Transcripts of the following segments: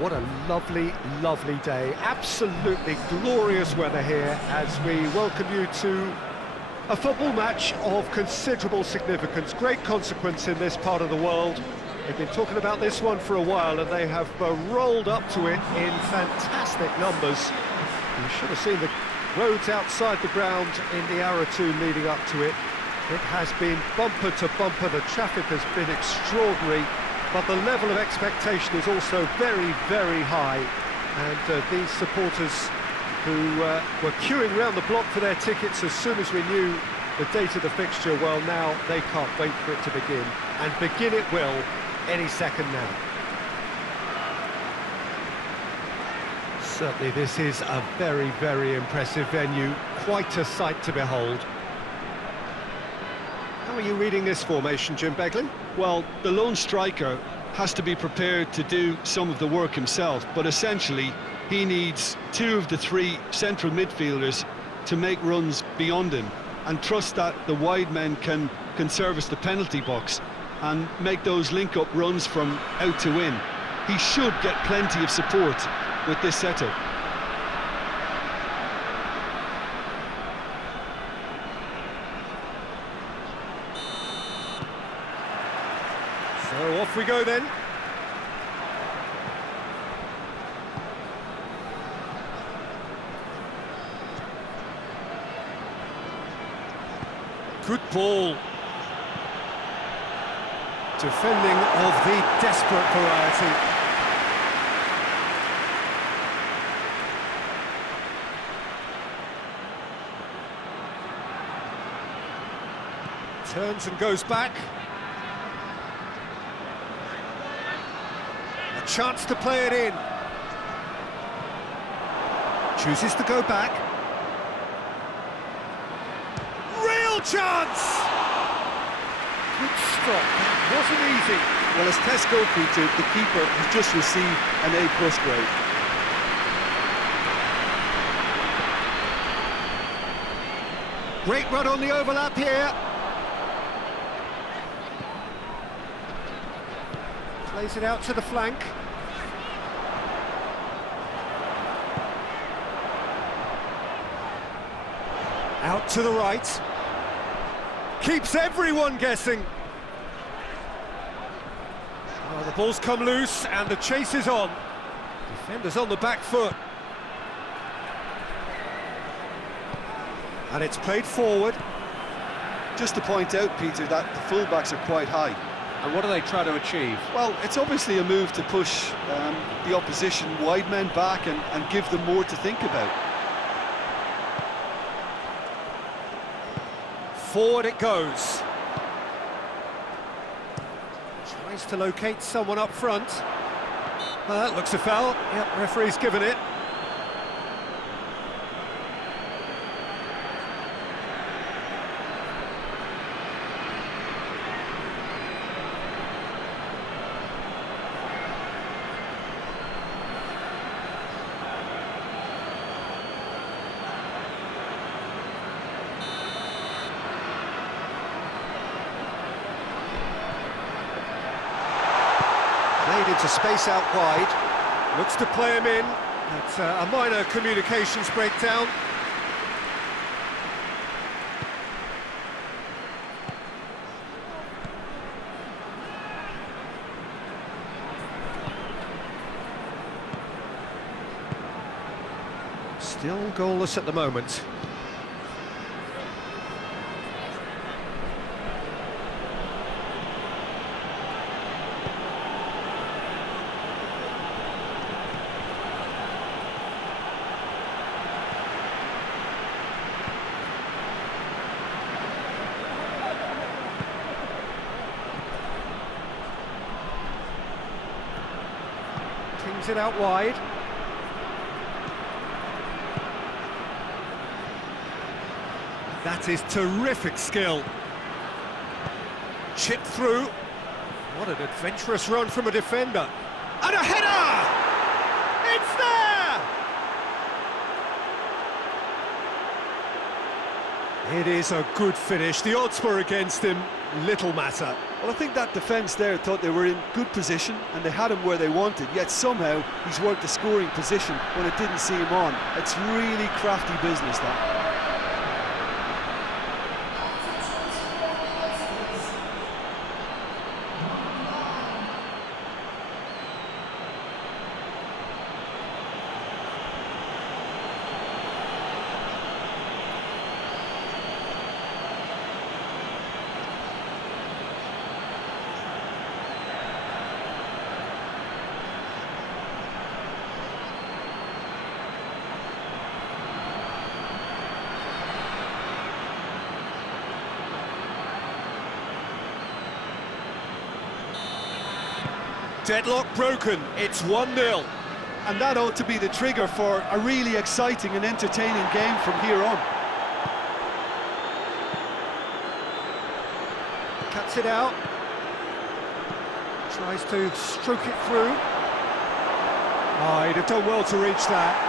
What a lovely, lovely day. Absolutely glorious weather here as we welcome you to a football match of considerable significance, great consequence in this part of the world. They've been talking about this one for a while and they have rolled up to it in fantastic numbers. You should have seen the roads outside the ground in the hour or two leading up to it. It has been bumper to bumper, the traffic has been extraordinary, but the level of expectation is also very, very high. And these supporters who were queuing round the block for their tickets as soon as we knew the date of the fixture, well, now they can't wait for it to begin. And begin it will any second now. Certainly this is a very, very impressive venue, quite a sight to behold. How are you reading this formation, Jim Beglin? Well, the lone striker has to be prepared to do some of the work himself, but essentially he needs two of the three central midfielders to make runs beyond him and trust that the wide men can service the penalty box and make those link-up runs from out to in. He should get plenty of support with this setup. So off we go then. Good ball. Defending of the desperate variety. Turns and goes back. A chance to play it in. Chooses to go back. Real chance! Good stop, that wasn't easy. Well, as test goalkeeper, the keeper has just received an A+ grade. Great run on the overlap here. Plays it out to the flank. Out to the right. Keeps everyone guessing. Well, the ball's come loose and the chase is on. Defender's on the back foot. And it's played forward. Just to point out, Peter, that the fullbacks are quite high. And what do they try to achieve? Well, it's obviously a move to push the opposition wide men back and give them more to think about. Forward it goes. Tries to locate someone up front. That looks a foul. Yep, referee's given it. Played into space out wide, looks to play him in. It's a minor communications breakdown. Still goalless at the moment. Kings it out wide. That is terrific skill. Chipped through. What an adventurous run from a defender. And a header! It's there! It is a good finish. The odds were against him. Little matter. Well, I think that defence there thought they were in good position and they had him where they wanted, yet somehow he's worked the scoring position when it didn't see him on. It's really crafty business, that. Deadlock broken, it's 1-0. And that ought to be the trigger for a really exciting and entertaining game from here on. Cuts it out. Tries to stroke it through. Oh, he'd have done well to reach that.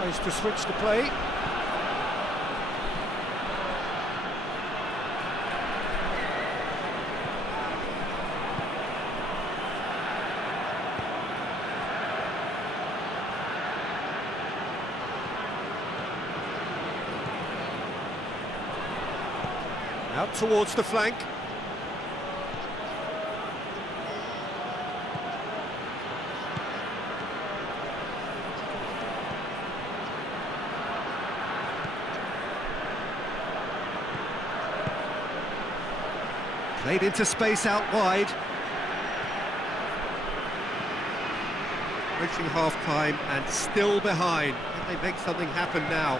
Tries to switch the play. Out towards the flank. Played into space out wide. Reaching half-time and still behind. Can they make something happen now?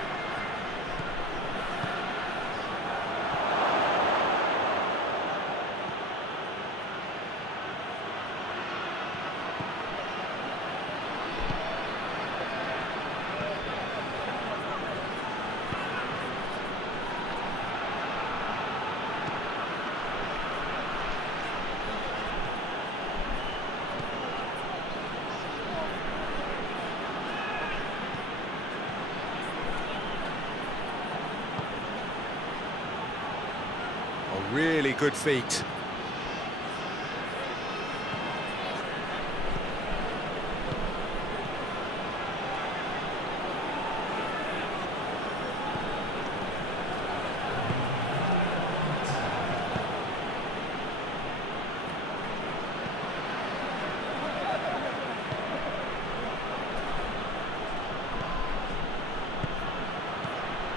Really good feet.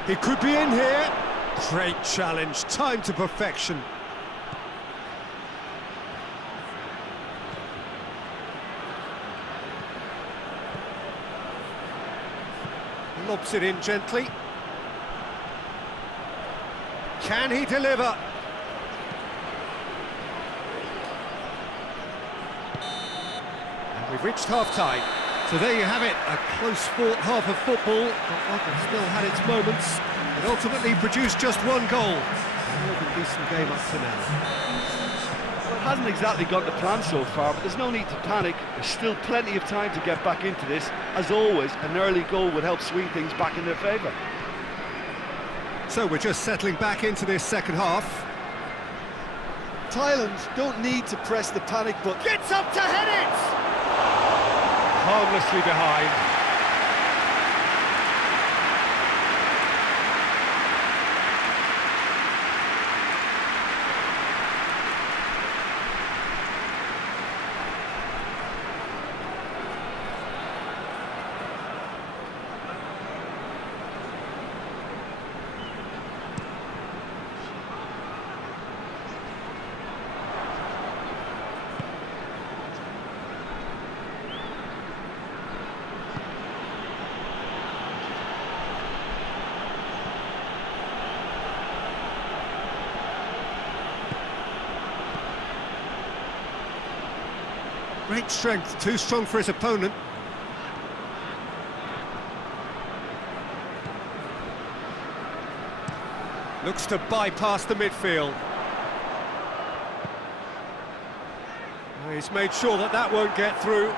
He could be in here. Great challenge, time to perfection. Lobs it in gently. Can he deliver? And we've reached half-time. So there you have it, a close-fought half of football, but one that still had its moments. It ultimately produced just one goal. More than decent game up to now. Well, it hasn't exactly gone to plan so far, but there's no need to panic. There's still plenty of time to get back into this. As always, an early goal would help swing things back in their favour. So we're just settling back into this second half. Thailand don't need to press the panic button. Gets up to head it! Harmlessly behind. Great strength, too strong for his opponent. Looks to bypass the midfield. He's made sure that that won't get through.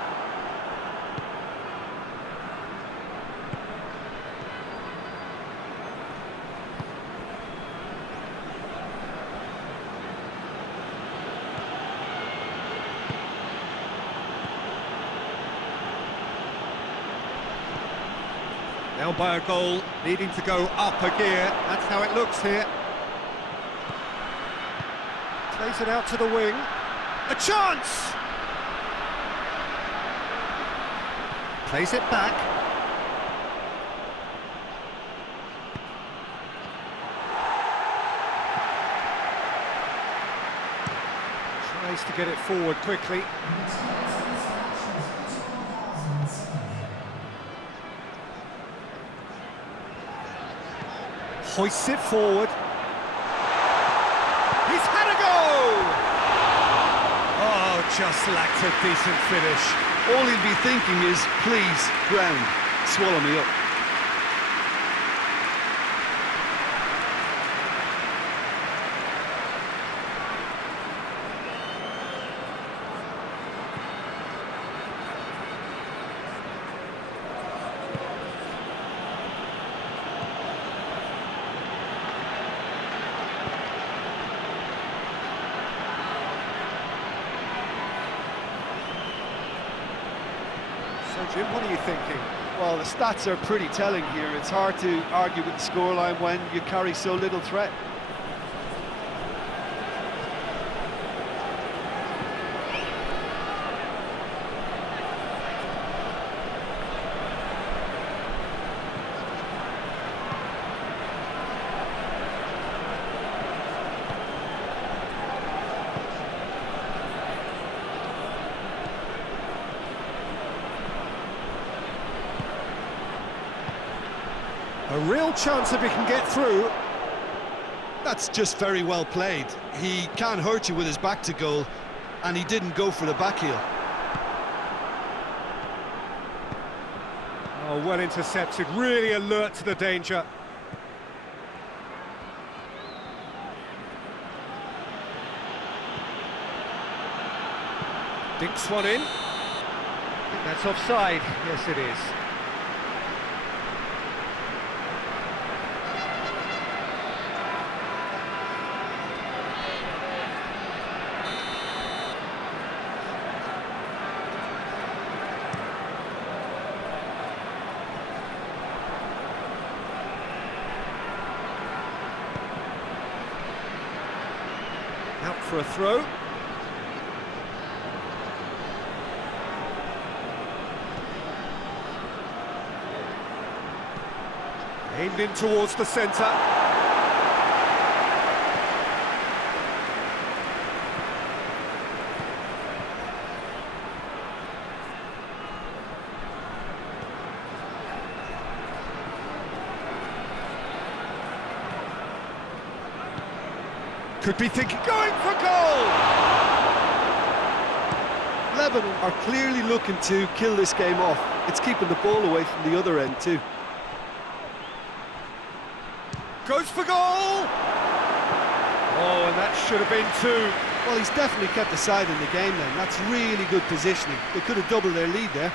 Now by a goal, needing to go up a gear. That's how it looks here. Plays it out to the wing. A chance! Plays it back. Tries to get it forward quickly. Hoists it forward. He's had a go! Oh, just lacked a decent finish. All he'll be thinking is, please, ground, swallow me up. So, Jim, what are you thinking? Well, the stats are pretty telling here. It's hard to argue with the scoreline when you carry so little threat. A real chance if he can get through. That's just very well played. He can't hurt you with his back to goal, and he didn't go for the back heel. Oh, well intercepted, really alert to the danger. Dinks one in. I think that's offside. Yes, it is. Out for a throw. Aimed in towards the centre. Could be thinking, going for goal! Lebanon are clearly looking to kill this game off. It's keeping the ball away from the other end too. Goes for goal! Oh, and that should have been two. Well, he's definitely kept the side in the game then. That's really good positioning. They could have doubled their lead there.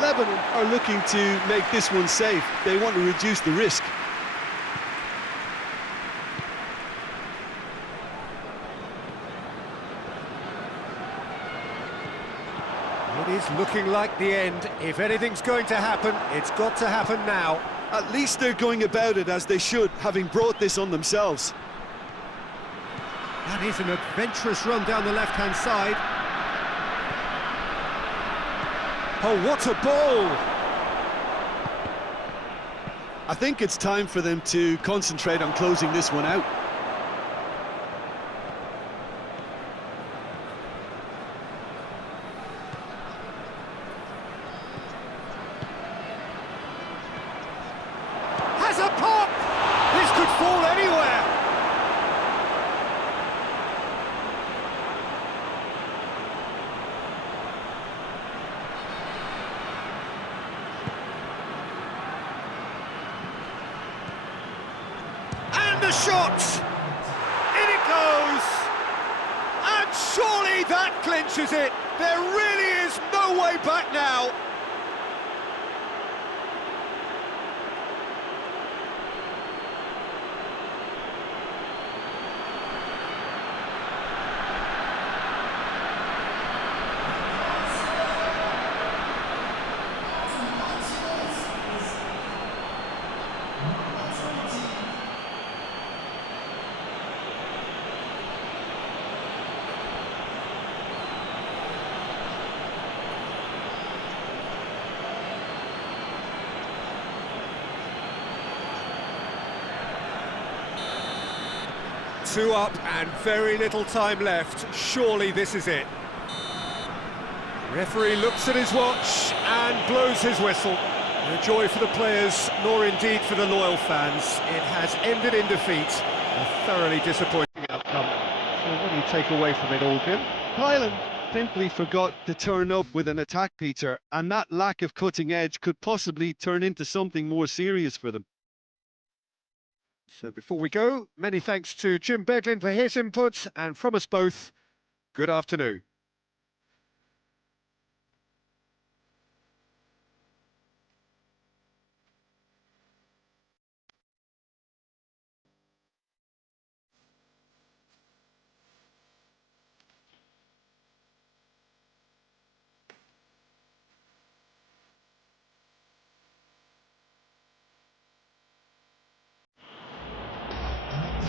Lebanon are looking to make this one safe. They want to reduce the risk. It is looking like the end. If anything's going to happen, it's got to happen now. At least they're going about it as they should, having brought this on themselves. That is an adventurous run down the left-hand side. Oh, what a ball! I think it's time for them to concentrate on closing this one out. shot! In it goes! And surely that clinches it! There really is no way back now! Two up and very little time left. Surely this is it. Referee looks at his watch and blows his whistle. No joy for the players, nor indeed for the loyal fans. It has ended in defeat. A thoroughly disappointing outcome. So what do you take away from it all, Jim? Thailand simply forgot to turn up with an attack, Peter, and that lack of cutting edge could possibly turn into something more serious for them. So before we go, many thanks to Jim Beglin for his input, and from us both, good afternoon.